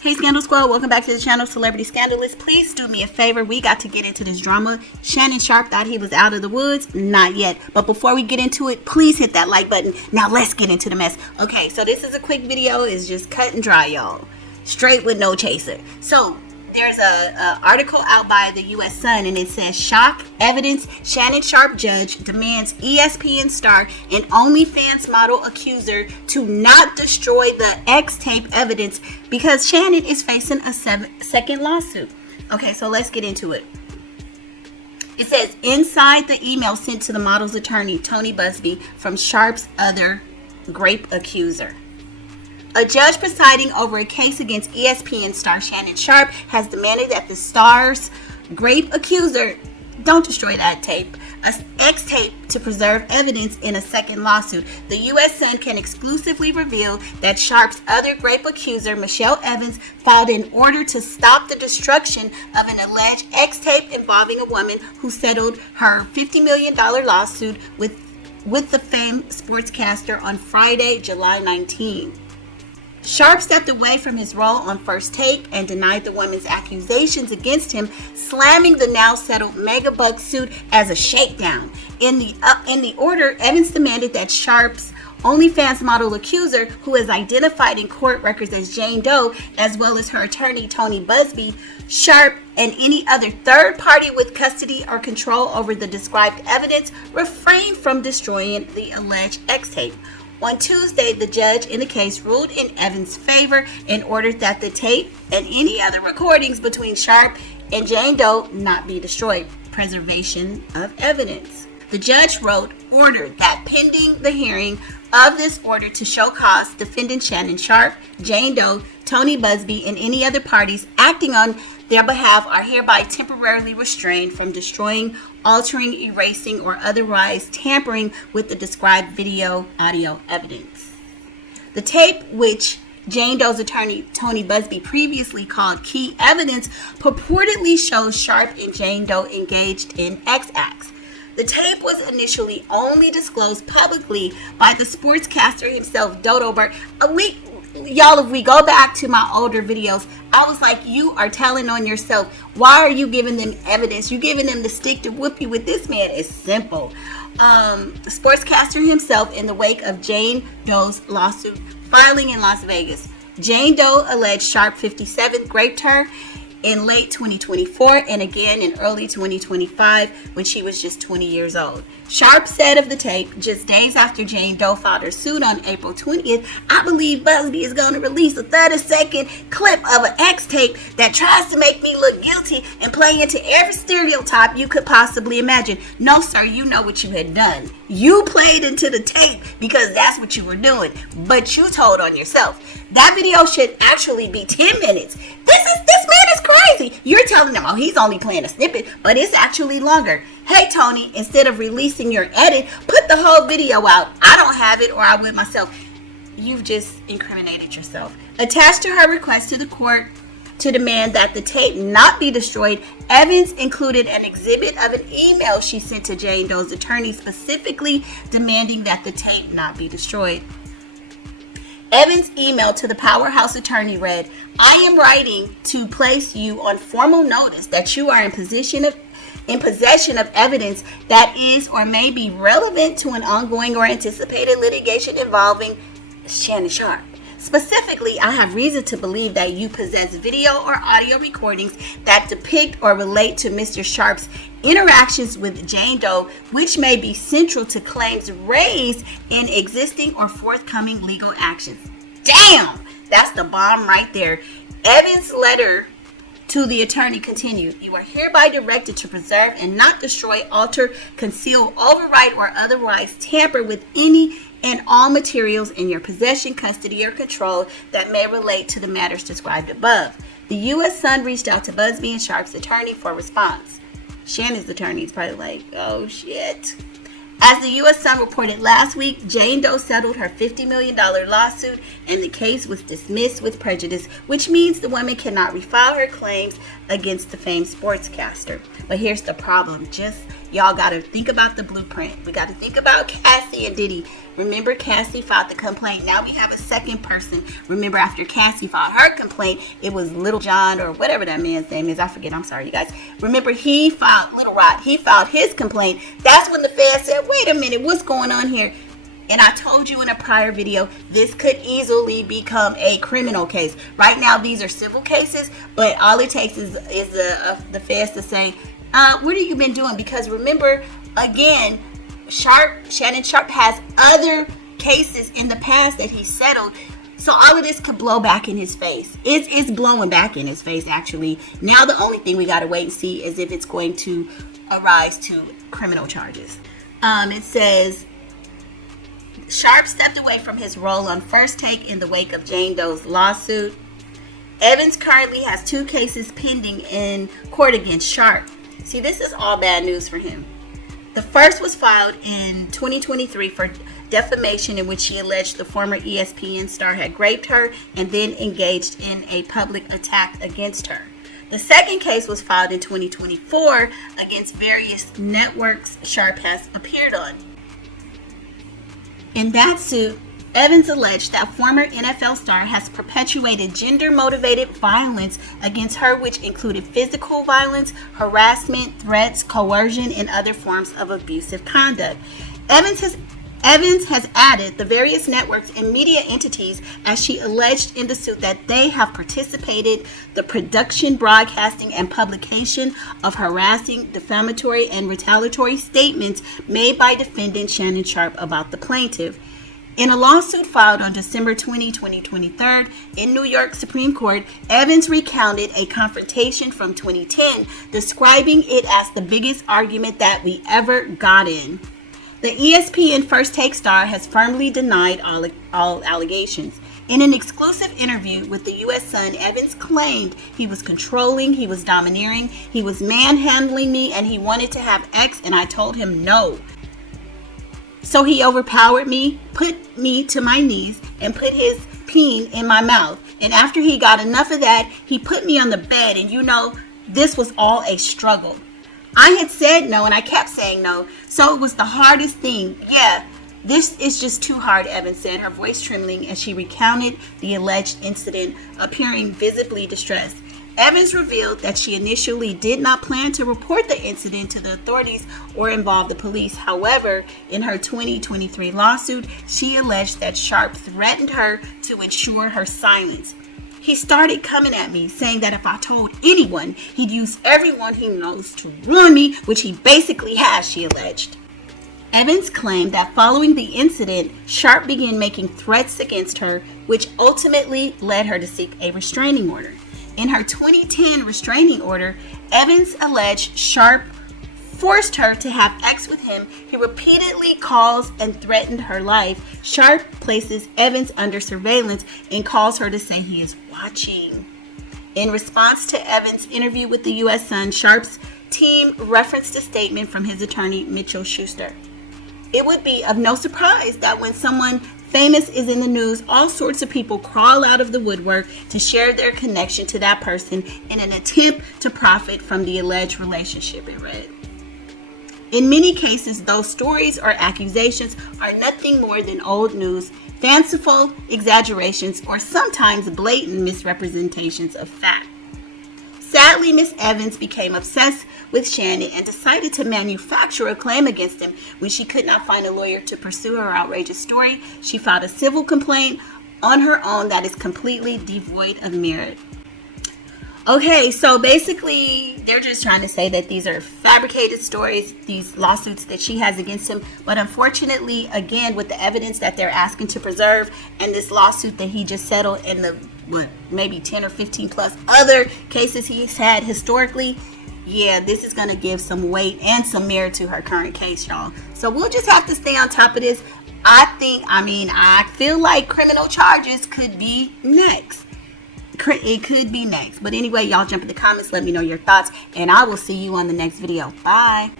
Hey Scandal Squad, welcome back to the channel, Celebrity Scandalist. Please do me a favor, we got to get into this drama. Shannon Sharpe thought he was out of the woods. Not yet. But before we get into it, please hit that like button. Now let's get into the mess. Okay, so this is a quick video. It's just cut and dry, y'all. Straight with no chaser. So there's a article out by the U.S. Sun, and it says, shock, evidence, Shannon Sharpe judge demands ESPN star and OnlyFans model accuser to not destroy the X-tape evidence because Shannon is facing a second lawsuit. Okay, so let's get into it. It says, inside the email sent to the model's attorney, Tony Busby, from Sharpe's other grape accuser. A judge presiding over a case against ESPN star Shannon Sharpe has demanded that the star's grape accuser don't destroy that tape, a X-tape, to preserve evidence in a second lawsuit. The U.S. Sun can exclusively reveal that Sharpe's other grape accuser, Michelle Evans, filed an order to stop the destruction of an alleged X-tape involving a woman who settled her $50 million lawsuit with the famed sportscaster on Friday, July 19. Sharpe stepped away from his role on First Take and denied the woman's accusations against him, slamming the now settled megabucks suit as a shakedown. In the order, Evans demanded that Sharpe's OnlyFans model accuser, who is identified in court records as Jane Doe, as well as her attorney Tony Busby, Sharpe, and any other third party with custody or control over the described evidence, refrain from destroying the alleged X-tape. On Tuesday, the judge in the case ruled in Evans' favor and ordered that the tape and any other recordings between Sharpe and Jane Doe not be destroyed. Preservation of evidence. The judge wrote, ordered that pending the hearing of this order to show cause, defendant Shannon Sharpe, Jane Doe, Tony Busby, and any other parties acting on their behalf are hereby temporarily restrained from destroying, altering, erasing, or otherwise tampering with the described video audio evidence. The tape, which Jane Doe's attorney Tony Busby previously called key evidence, purportedly shows Sharpe and Jane Doe engaged in X acts. The tape was initially only disclosed publicly by the sportscaster himself, Dodo Bird. Y'all, if we go back to my older videos, I was like, you are telling on yourself. Why are you giving them evidence? You're giving them the stick to whoop you with. This man is simple. Sportscaster himself, in the wake of Jane Doe's lawsuit filing in Las Vegas. Jane Doe alleged Sharpe 57 raped her in late 2024 and again in early 2025 when she was just 20 years old. Sharpe said of the tape, just days after Jane Doe filed her suit on April 20th, I believe Busby is going to release a 30-second clip of an X-tape that tries to make me look guilty and play into every stereotype you could possibly imagine. No, sir, you know what you had done. You played into the tape because that's what you were doing, but you told on yourself. That video should actually be 10 minutes. This man is crazy. You're telling them, oh, he's only playing a snippet, but it's actually longer. Hey, Tony, instead of releasing your edit, put the whole video out. I don't have it, or I would myself. You've just incriminated yourself. Attached to her request to the court to demand that the tape not be destroyed, Evans included an exhibit of an email she sent to Jane Doe's attorney specifically demanding that the tape not be destroyed. Evans' email to the powerhouse attorney read, I am writing to place you on formal notice that you are in possession of evidence that is or may be relevant to an ongoing or anticipated litigation involving Shannon Sharpe. Specifically, I have reason to believe that you possess video or audio recordings that depict or relate to Mr. Sharpe's interactions with Jane Doe, which may be central to claims raised in existing or forthcoming legal actions. Damn! That's the bomb right there. Evans' letter to the attorney continued, you are hereby directed to preserve and not destroy, alter, conceal, overwrite, or otherwise tamper with any and all materials in your possession, custody, or control that may relate to the matters described above. The U.S. Sun reached out to Busby and Sharpe's attorney for a response. Shannon's attorney is probably like, oh shit. As the U.S. Sun reported last week, Jane Doe settled her $50 million lawsuit and the case was dismissed with prejudice, which means the woman cannot refile her claims against the famed sportscaster. But here's the problem. Just Y'all got to think about the blueprint. We got to think about Cassie and Diddy. Remember, Cassie filed the complaint. Now we have a second person. Remember, after Cassie filed her complaint, it was Little John or whatever that man's name is. I forget. I'm sorry, you guys. Remember, he filed, Little Rod, he filed his complaint. That's when the feds said, wait a minute, what's going on here? And I told you in a prior video, this could easily become a criminal case. Right now, these are civil cases, but all it takes is the feds to say, what have you been doing? Because remember, again, Shannon Sharpe has other cases in the past that he settled. So all of this could blow back in his face. It's blowing back in his face, actually. Now the only thing we got to wait and see is if it's going to arise to criminal charges. It says, Sharpe stepped away from his role on First Take in the wake of Jane Doe's lawsuit. Evans currently has 2 cases pending in court against Sharpe. See, this is all bad news for him. The first was filed in 2023 for defamation, in which she alleged the former ESPN star had raped her and then engaged in a public attack against her. The second case was filed in 2024 against various networks Sharpe has appeared on. In that suit, Evans alleged that former NFL star has perpetuated gender-motivated violence against her, which included physical violence, harassment, threats, coercion, and other forms of abusive conduct. Evans has added the various networks and media entities, as she alleged in the suit, that they have participated the production, broadcasting, and publication of harassing, defamatory, and retaliatory statements made by defendant Shannon Sharpe about the plaintiff. In a lawsuit filed on December 20, 2023 in New York Supreme Court, Evans recounted a confrontation from 2010, describing it as the biggest argument that we ever got in. The ESPN First Take star has firmly denied all allegations. In an exclusive interview with the U.S. Sun, Evans claimed he was controlling, he was domineering, he was manhandling me, and he wanted to have X, and I told him no. So he overpowered me, put me to my knees, and put his peen in my mouth. And after he got enough of that, he put me on the bed, and this was all a struggle. I had said no, and I kept saying no, so it was the hardest thing. Yeah, this is just too hard, Evans said, her voice trembling as she recounted the alleged incident, appearing visibly distressed. Evans revealed that she initially did not plan to report the incident to the authorities or involve the police. However, in her 2023 lawsuit, she alleged that Sharpe threatened her to ensure her silence. He started coming at me, saying that if I told anyone, he'd use everyone he knows to ruin me, which he basically has, she alleged. Evans claimed that following the incident, Sharpe began making threats against her, which ultimately led her to seek a restraining order. In her 2010 restraining order, Evans alleged Sharpe forced her to have sex with him. He repeatedly calls and threatened her life. Sharpe places Evans under surveillance and calls her to say he is watching. In response to Evans' interview with the U.S. Sun, Sharpe's team referenced a statement from his attorney, Mitchell Schuster. It would be of no surprise that when someone famous is in the news, all sorts of people crawl out of the woodwork to share their connection to that person in an attempt to profit from the alleged relationship, it read. In many cases, those stories or accusations are nothing more than old news, fanciful exaggerations, or sometimes blatant misrepresentations of fact. Sadly, Miss Evans became obsessed with Shannon and decided to manufacture a claim against him. When she could not find a lawyer to pursue her outrageous story, she filed a civil complaint on her own that is completely devoid of merit. Okay, so basically, they're just trying to say that these are fabricated stories, these lawsuits that she has against him. But unfortunately, again, with the evidence that they're asking to preserve and this lawsuit that he just settled and the, maybe 10 or 15 plus other cases he's had historically, yeah, this is going to give some weight and some merit to her current case, y'all. So we'll just have to stay on top of this. I feel like criminal charges could be next. It could be next. But anyway, y'all jump in the comments. Let me know your thoughts. And I will see you on the next video. Bye.